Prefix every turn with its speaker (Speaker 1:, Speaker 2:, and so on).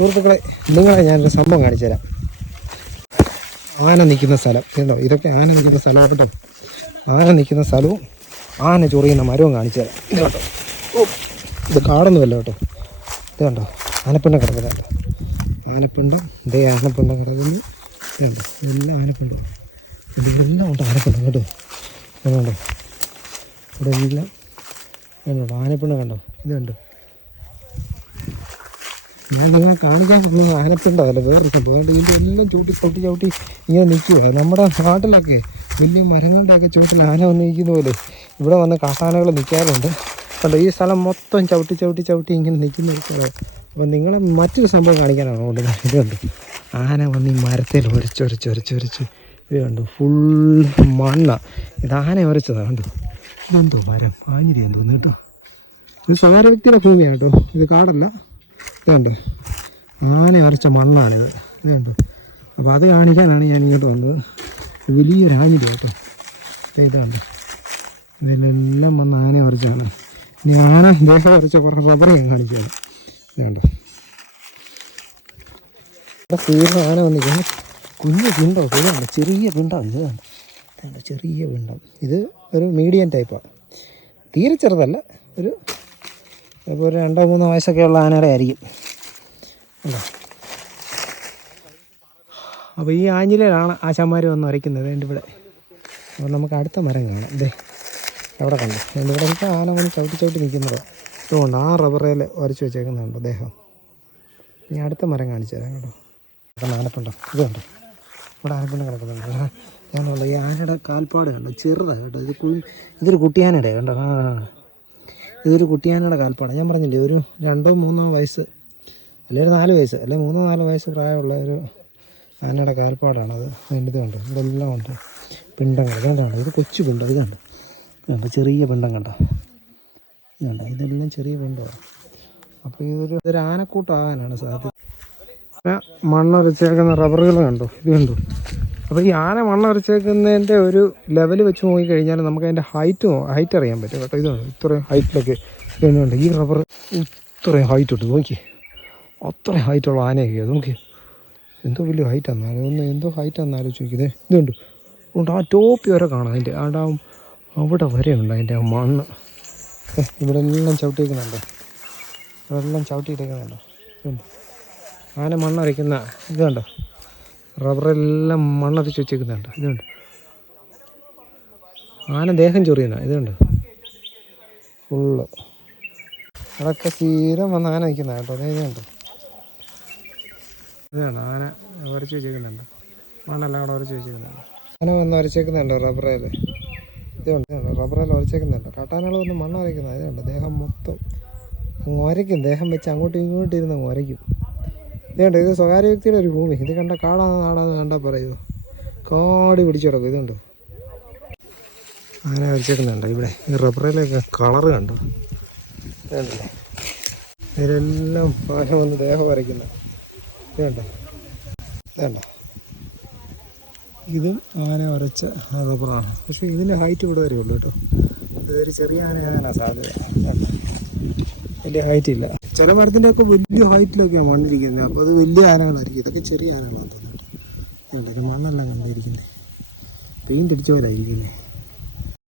Speaker 1: സുഹൃത്തുക്കളെ നിങ്ങളെ ഞാനൊരു സംഭവം കാണിച്ചു തരാം. ആന നിൽക്കുന്ന സ്ഥലം. കേട്ടോ ഇതൊക്കെ ആന നിൽക്കുന്ന സ്ഥലം കേട്ടോ. ആന നിൽക്കുന്ന സ്ഥലവും ആന ചൊറിയുന്ന മരവും കാണിച്ചു തരാം. കേട്ടോ ഇത് കാടൊന്നുമല്ല കേട്ടോ. ഇത് കണ്ടോ? ആനപ്പിണ്ടം കിടക്കുന്നത് ആനപ്പിണ്ടം. ഇതേ ആനപ്പിണ്ടം കിടക്കുന്നു. കേട്ടോ ഇതെല്ലാം ആനപ്പിണ്ടം ഇതിലെല്ലാം ഉണ്ട് ആനപ്പിണ്ടം കേട്ടോ. അതുകൊണ്ടോ കണ്ടോ ഇവിടെ എല്ലാം കണ്ടോ ആനപ്പിണ്ടം കണ്ടോ? ഇത് കണ്ടോ? ഞാൻ നിങ്ങൾ കാണിക്കാൻ പോകുന്നത് ആനപ്പിണ്ടമല്ല വേറെ സംഭവം. ഇതിന്റെ എല്ലാം ചൂട്ടി പൊട്ടി ചവിട്ടി ഇങ്ങനെ നിൽക്കുക നമ്മുടെ നാട്ടിലൊക്കെ വലിയ മരങ്ങളുടെയൊക്കെ ചുവട്ടിൽ ആന വന്ന് നിൽക്കുന്ന പോലെ ഇവിടെ വന്ന് കാട്ടാനകൾ നിൽക്കാറുണ്ട്. കണ്ടോ? ഈ സ്ഥലം മൊത്തം ചവിട്ടി ചവിട്ടി ചവിട്ടി ഇങ്ങനെ നിൽക്കുന്ന അപ്പം നിങ്ങളെ മറ്റൊരു സംഭവം കാണിക്കാനാണ്? കൊണ്ട് ഇതുണ്ട് ആന വന്ന് ഈ മരത്തിൽ ഒരച്ചൊരച്ചൊരച്ചൊരച്ച് ഇത് കണ്ടു? ഫുൾ മണ്ണ. ഇത് ആന ഒരച്ചതാണ് ഇതെന്തോ മരം. ആഞ്ഞിരി തോന്നുന്നു കേട്ടോ. ഇത് സ്വകാര്യ വ്യക്തിയുടെ ഭൂമിയാണ് കേട്ടോ. ഇത് കാടല്ല. ഇതുണ്ട്. ആന അരച്ച മണ്ണാണിത്. ഇതുണ്ട്. അപ്പോൾ അത് കാണിക്കാനാണ് ഞാൻ ഇങ്ങോട്ട് വന്നത്. വലിയൊരു ആഞ്ഞിരി കേട്ടോ. ഇതാണ് ഇതിലെല്ലാം വന്ന് ആന വരച്ചാണ്. ഇനി ആന ദേഹം വരച്ച കുറേ റബ്ബർ ഞാൻ കാണിക്കുകയാണ് ഇതുണ്ട്. ഇവിടെ ആന വന്നിരിക്കുന്നത് കുഞ്ഞ് പിണ്ടോ? ഇതാണ് ചെറിയ പിണ്ടാണ് ഇതാണ്? ചെറിയ പിണ്ടം. ഇത് ഒരു മീഡിയം ടൈപ്പാണ് തീരെ ചെറുതല്ല. ഒരു ഇപ്പോൾ ഒരു രണ്ടോ മൂന്നോ വയസ്സൊക്കെ ഉള്ള ആനയുടെ ആയിരിക്കും. ഉണ്ടോ അപ്പോൾ ഈ ആഞ്ഞിലയിലാണ് ആശാന്മാർ വന്ന് വരയ്ക്കുന്നത് എന്റെ ഇവിടെ. അപ്പോൾ നമുക്ക് അടുത്ത മരം കാണാം. ഇതേ അവിടെ കണ്ടു. എന്റെ ഇവിടെ ഇപ്പോൾ ആന വന്ന് ചവിട്ടി ചവിട്ടി നിൽക്കുന്നത്. ഇതുകൊണ്ട് ആ റബ്ബറേൽ വരച്ച് വെച്ചേക്കുന്നുണ്ട് അദ്ദേഹം ഇനി അടുത്ത മരം കാണിച്ചു തരാം കേട്ടോ. ഇവിടെ ആനപ്പുണ്ടോ? ഇത് കണ്ടോ? ഇവിടെ ആനപ്പുണ്ട് കിടക്കുന്നുണ്ട്. ഞാനുള്ള ഈ ആനയുടെ കാൽപ്പാട് കണ്ടോ. ചെറുതാണ് കേട്ടോ. ഇത് ഇതൊരു കുട്ടിയാനയുടെ കണ്ടോ? ആ. ഇതൊരു കുട്ടിയാനയുടെ കാൽപ്പാട്. ഞാൻ പറഞ്ഞില്ലേ ഒരു രണ്ടോ മൂന്നോ വയസ്സ് അല്ലെങ്കിൽ ഒരു നാല് വയസ്സ് അല്ലെങ്കിൽ മൂന്നോ നാലോ വയസ്സ് പ്രായമുള്ള ഒരു ആനയുടെ കാൽപ്പാടാണത് അതിന്റെ ഇതുണ്ട് എല്ലാം ഉണ്ട് പിണ്ടങ്ങൾ ഇതുകൊണ്ടാണ് ഇത് കൊച്ചു പിണ്ടം ഇതുണ്ട് ഇതുണ്ട് ചെറിയ പിണ്ടം കണ്ടോ? ഇതുണ്ട് ഇതെല്ലാം ചെറിയ പിണ്ടമാണ് അപ്പോൾ ഇതൊരു ഇതൊരു ആനക്കൂട്ടാകാനാണ് സാധ്യത. പിന്നെ മണ്ണൊരച്ചേക്കുന്ന റബ്ബറുകൾ കണ്ടോ? ഇത് കണ്ടോ? അപ്പോൾ ഈ ആന മണ്ണൊരച്ചേക്കുന്നതിന്റെ ഒരു ലെവൽ വെച്ച് നോക്കിക്കഴിഞ്ഞാൽ നമുക്ക് അതിന്റെ ഹൈറ്റ് ഹൈറ്റ് അറിയാൻ പറ്റും കേട്ടോ. ഇതാണ് ഇത്രയും ഹൈറ്റിലൊക്കെ ഇതുണ്ട് ഈ റബ്ബർ ഇത്രയും ഹൈറ്റ് ഉണ്ട്. നോക്കി അത്രയും ഹൈറ്റുള്ള ആനയൊക്കെ നോക്കി എന്തോ വലിയ ഹൈറ്റ് എന്നാലും ഒന്ന് എന്തോ ഹൈറ്റ് എന്നാലും ചോദിക്കുന്നത് ഇതുണ്ട് ഉണ്ട്. ആ ടോപ്പി വരെ കാണാം. അതിന്റെ ആ അവിടെ വരെ ഉണ്ട് അതിന്റെ മണ്ണ്. ഇവിടെ എല്ലാം ചവിട്ടിയിരിക്കുന്നുണ്ടോ എല്ലാം ചവിട്ടിയിട്ടേക്കുന്നുണ്ടോ? ഇതുണ്ട് ആന മണ്ണരയ്ക്കുന്ന ഇത് കണ്ടോ? റബ്ബറെല്ലാം മണ്ണരച്ച് വെച്ചേക്കുന്നുണ്ട്. ഇതുണ്ട് ആന ദേഹം ചൊറിയുന്ന ഇതുണ്ട് ഫുള്ള്. അതൊക്കെ സ്ഥിരം വന്ന് ആന നിൽക്കുന്ന കേട്ടോ. അതേ ഇതുണ്ട് ഇതാണ് ആന ഉരച്ച് വെച്ചേക്കുന്നുണ്ട്. മണ്ണെല്ലാം അവിടെ ഉരച്ച് വെച്ചേക്കുന്നുണ്ട്. ആന വന്ന് ഉരച്ചേക്കുന്നുണ്ട് റബ്ബറേൽ ഇതുണ്ട് ഇതുണ്ട് റബ്ബറേൽ ഉരച്ചേക്കുന്നുണ്ട് കാട്ടാനകൾ വന്ന് മണ്ണ് അരയ്ക്കുന്ന ഇതുണ്ട് ദേഹം മൊത്തം ഉരയ്ക്കും ദേഹം വെച്ച് അങ്ങോട്ടും ഇങ്ങോട്ടും ഇരുന്ന് ഉരയ്ക്കും ഇതുണ്ട് ഇത് സ്വകാര്യ വ്യക്തിയുടെ ഒരു ഭൂമി. ഇത് കണ്ട കാടാന്ന് നാടാന്ന് കണ്ട പറയുന്നു. കാടി പിടിച്ചു കിടക്കും ഇതുണ്ട്. അങ്ങനെ വരച്ചേക്കുന്നുണ്ട് ഇവിടെ. ഈ റബ്ബറിലൊക്കെ കളറ് കണ്ടോ? ഇതിലെല്ലാം ആന വന്ന് ദേഹം വരയ്ക്കുന്ന. ഇതുണ്ട്. കണ്ടോ ഇത് ആന വരച്ച റബ്ബറാണ്. പക്ഷേ ഇതിന്റെ ഹൈറ്റ് ഇവിടെ വരെ ഉള്ളൂ കേട്ടോ. ഇതൊരു ചെറിയ ആന ആകാനാണ് സാധ്യത വലിയ ഹൈറ്റ് ഇല്ല. ചില മരത്തിന്റെ ഒക്കെ വലിയ ഹൈറ്റിലൊക്കെയാണ് മണ്ണിരിക്കുന്നത് അപ്പോൾ അത് വലിയ ആനകളായിരിക്കും. ഇതൊക്കെ ചെറിയ ആനകളാണ് മണ്ണെല്ലാം കണ്ടിരിക്കുന്നത്. പെയിന്റ് അടിച്ചവരായിരിക്കില്ലേ